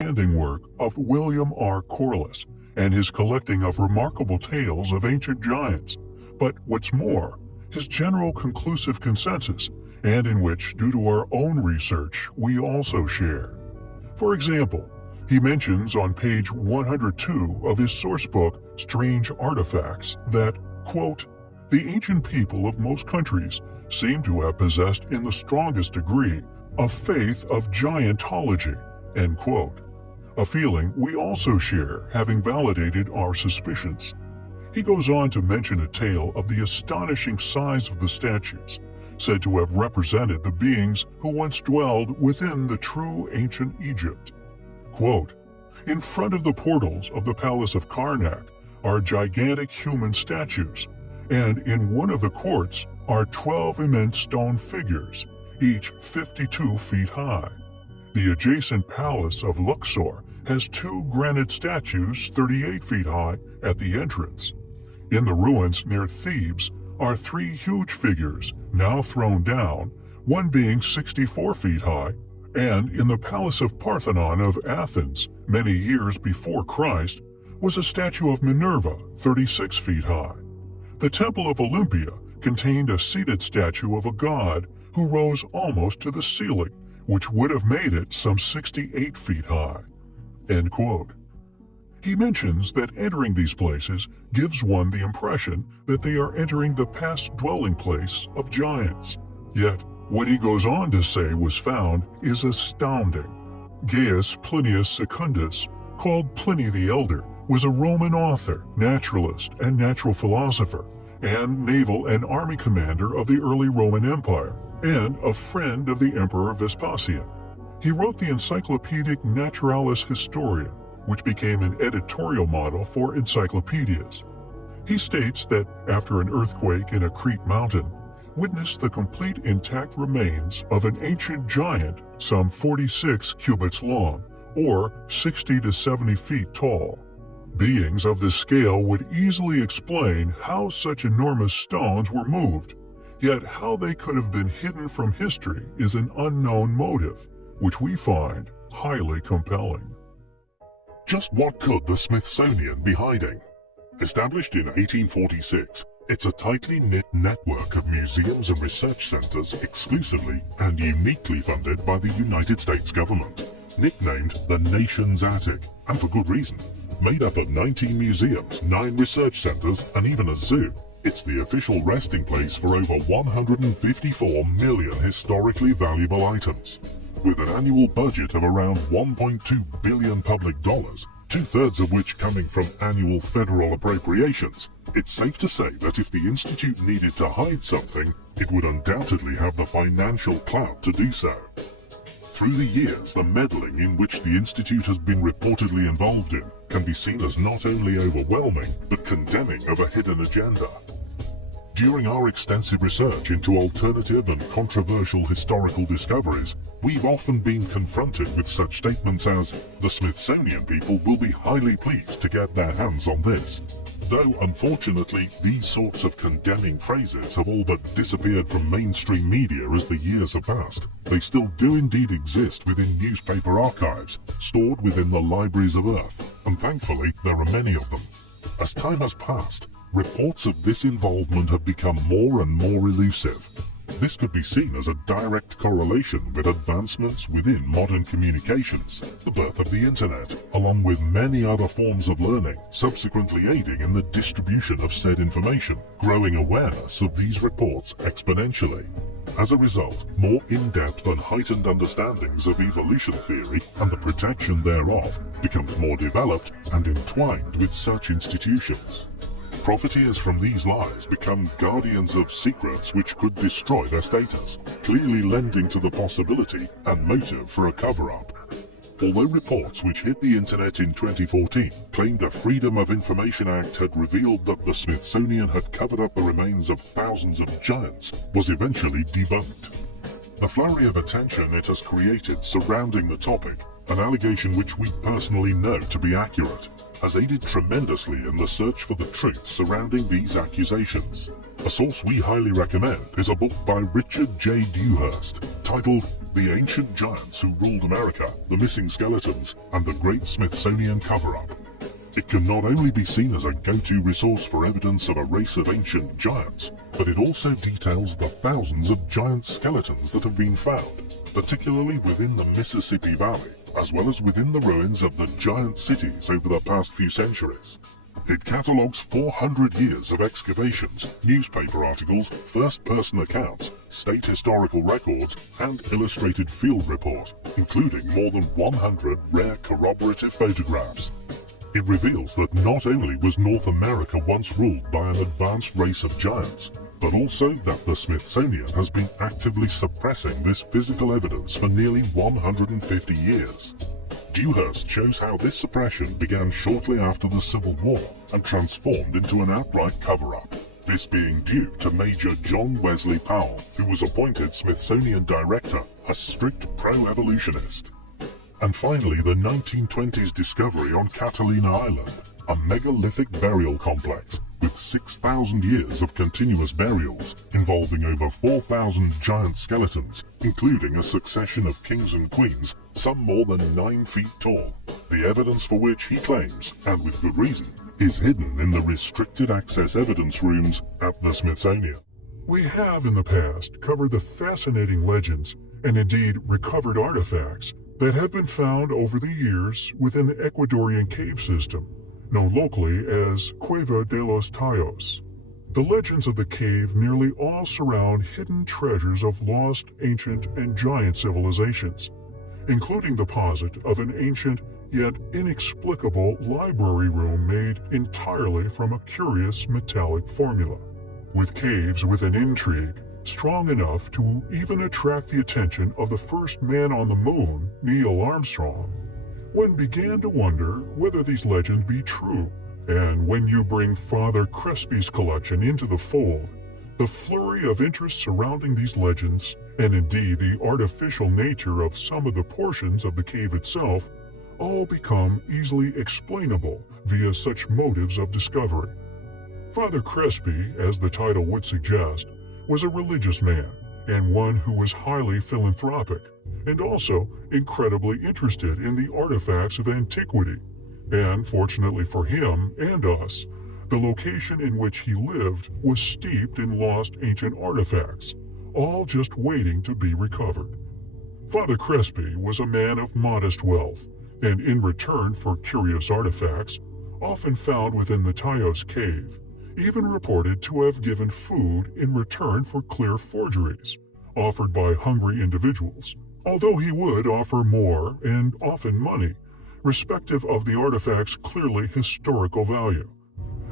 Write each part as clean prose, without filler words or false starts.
Work of William R. Corliss and his collecting of remarkable tales of ancient giants, but what's more, his general conclusive consensus, and in which, due to our own research, we also share. For example, he mentions on page 102 of his sourcebook, Strange Artifacts, that, quote, the ancient people of most countries seem to have possessed in the strongest degree a faith of giantology, end quote. A feeling we also share, having validated our suspicions. He goes on to mention a tale of the astonishing size of the statues, said to have represented the beings who once dwelled within the true ancient Egypt. Quote, in front of the portals of the Palace of Karnak are gigantic human statues, and in one of the courts are 12 immense stone figures, each 52 feet high. The adjacent palace of Luxor has 2 granite statues 38 feet high at the entrance. In the ruins near Thebes are 3 huge figures, now thrown down, one being 64 feet high, and in the Palace of Parthenon of Athens, many years before Christ, was a statue of Minerva 36 feet high. The Temple of Olympia contained a seated statue of a god who rose almost to the ceiling, which would have made it some 68 feet high. End quote. He mentions that entering these places gives one the impression that they are entering the past dwelling place of giants. Yet, what he goes on to say was found is astounding. Gaius Plinius Secundus, called Pliny the Elder, was a Roman author, naturalist, and natural philosopher, and naval and army commander of the early Roman Empire, and a friend of the Emperor Vespasian. He wrote the Encyclopedic Naturalis Historia, which became an editorial model for encyclopedias. He states that after an earthquake in a Crete mountain, witnessed the complete intact remains of an ancient giant some 46 cubits long, or 60 to 70 feet tall. Beings of this scale would easily explain how such enormous stones were moved, yet how they could have been hidden from history is an unknown motive, which we find highly compelling. Just what could the Smithsonian be hiding? Established in 1846, it's a tightly knit network of museums and research centers exclusively and uniquely funded by the United States government. Nicknamed the Nation's Attic, and for good reason. Made up of 19 museums, 9 research centers, and even a zoo, it's the official resting place for over 154 million historically valuable items. With an annual budget of around $1.2 billion public dollars, 2/3 of which coming from annual federal appropriations, it's safe to say that if the Institute needed to hide something, it would undoubtedly have the financial clout to do so. Through the years, the meddling in which the Institute has been reportedly involved in can be seen as not only overwhelming, but condemning of a hidden agenda. During our extensive research into alternative and controversial historical discoveries, we've often been confronted with such statements as, the Smithsonian people will be highly pleased to get their hands on this. Though unfortunately, these sorts of condemning phrases have all but disappeared from mainstream media as the years have passed, they still do indeed exist within newspaper archives, stored within the libraries of Earth, and thankfully there are many of them. As time has passed, reports of this involvement have become more and more elusive. This could be seen as a direct correlation with advancements within modern communications, the birth of the internet, along with many other forms of learning, subsequently aiding in the distribution of said information, growing awareness of these reports exponentially. As a result, more in-depth and heightened understandings of evolution theory and the protection thereof becomes more developed and entwined with such institutions. Profiteers from these lies become guardians of secrets which could destroy their status, clearly lending to the possibility and motive for a cover-up. Although reports which hit the internet in 2014 claimed a Freedom of Information Act had revealed that the Smithsonian had covered up the remains of thousands of giants was eventually debunked. The flurry of attention it has created surrounding the topic, an allegation which we personally know to be accurate, has aided tremendously in the search for the truth surrounding these accusations. A source we highly recommend is a book by Richard J. Dewhurst, titled the ancient giants who ruled America, the missing skeletons, and the Great Smithsonian cover-up. It can not only be seen as a go-to resource for evidence of a race of ancient giants, but it also details the thousands of giant skeletons that have been found, particularly within the Mississippi Valley, as well as within the ruins of the giant cities over the past few centuries. It catalogues 400 years of excavations, newspaper articles, first-person accounts, state historical records, and illustrated field report, including more than 100 rare corroborative photographs. It reveals that not only was North America once ruled by an advanced race of giants, but also that the Smithsonian has been actively suppressing this physical evidence for nearly 150 years. Dewhurst shows how this suppression began shortly after the Civil War and transformed into an outright cover-up, this being due to Major John Wesley Powell, who was appointed Smithsonian Director, a strict pro-evolutionist. And finally, the 1920s discovery on Catalina Island, a megalithic burial complex with 6,000 years of continuous burials involving over 4,000 giant skeletons, including a succession of kings and queens, some more than 9 feet tall. The evidence for which he claims, and with good reason, is hidden in the restricted access evidence rooms at the Smithsonian. We have in the past covered the fascinating legends, and indeed recovered artifacts, that have been found over the years within the Ecuadorian cave system, known locally as Cueva de los Tallos. The legends of the cave nearly all surround hidden treasures of lost, ancient, and giant civilizations, including the deposit of an ancient yet inexplicable library room made entirely from a curious metallic formula, with caves with an intrigue strong enough to even attract the attention of the first man on the moon, Neil Armstrong. One began to wonder whether these legends be true, and when you bring Father Crespi's collection into the fold, the flurry of interest surrounding these legends, and indeed the artificial nature of some of the portions of the cave itself, all become easily explainable via such motives of discovery. Father Crespi, as the title would suggest, was a religious man, and one who was highly philanthropic, and also incredibly interested in the artifacts of antiquity. And fortunately for him and us, the location in which he lived was steeped in lost ancient artifacts, all just waiting to be recovered. Father Crespi was a man of modest wealth, and in return for curious artifacts, often found within the Tallos cave, even reported to have given food in return for clear forgeries, offered by hungry individuals, although he would offer more and often money, respective of the artifact's clearly historical value.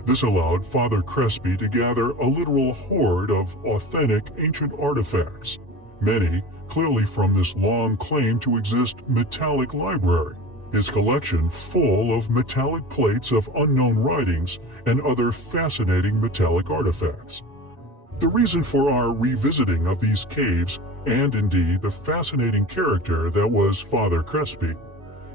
This allowed Father Crespi to gather a literal hoard of authentic ancient artifacts, many clearly from this long claim to exist metallic library, his collection full of metallic plates of unknown writings and other fascinating metallic artifacts. The reason for our revisiting of these caves, and indeed the fascinating character that was Father Crespi,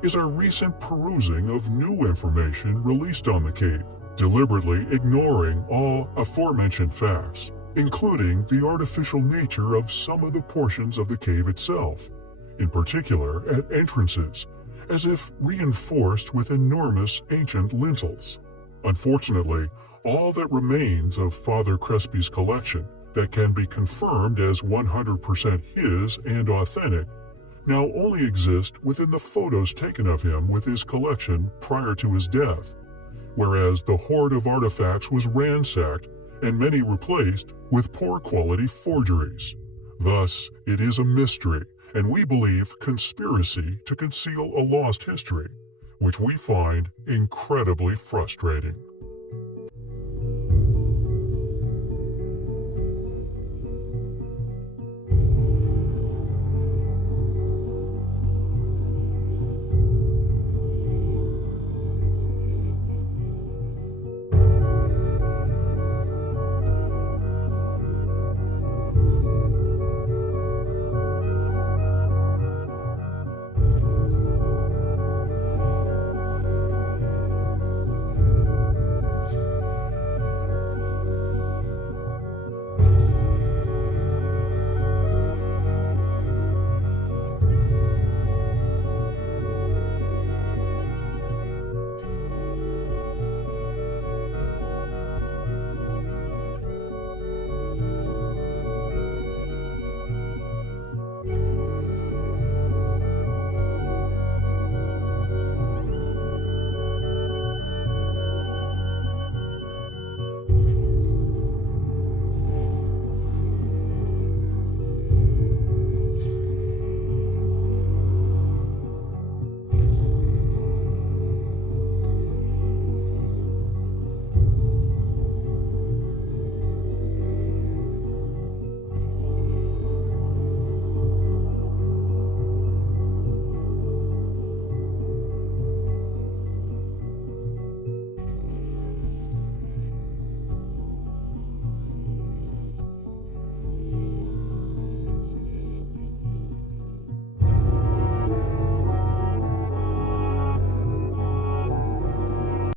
is our recent perusing of new information released on the cave, deliberately ignoring all aforementioned facts, including the artificial nature of some of the portions of the cave itself, in particular at entrances, as if reinforced with enormous ancient lintels. Unfortunately, all that remains of Father Crespi's collection that can be confirmed as 100% his and authentic now only exist within the photos taken of him with his collection prior to his death, whereas the hoard of artifacts was ransacked and many replaced with poor quality forgeries. Thus, it is a mystery, and we believe conspiracy to conceal a lost history, which we find incredibly frustrating.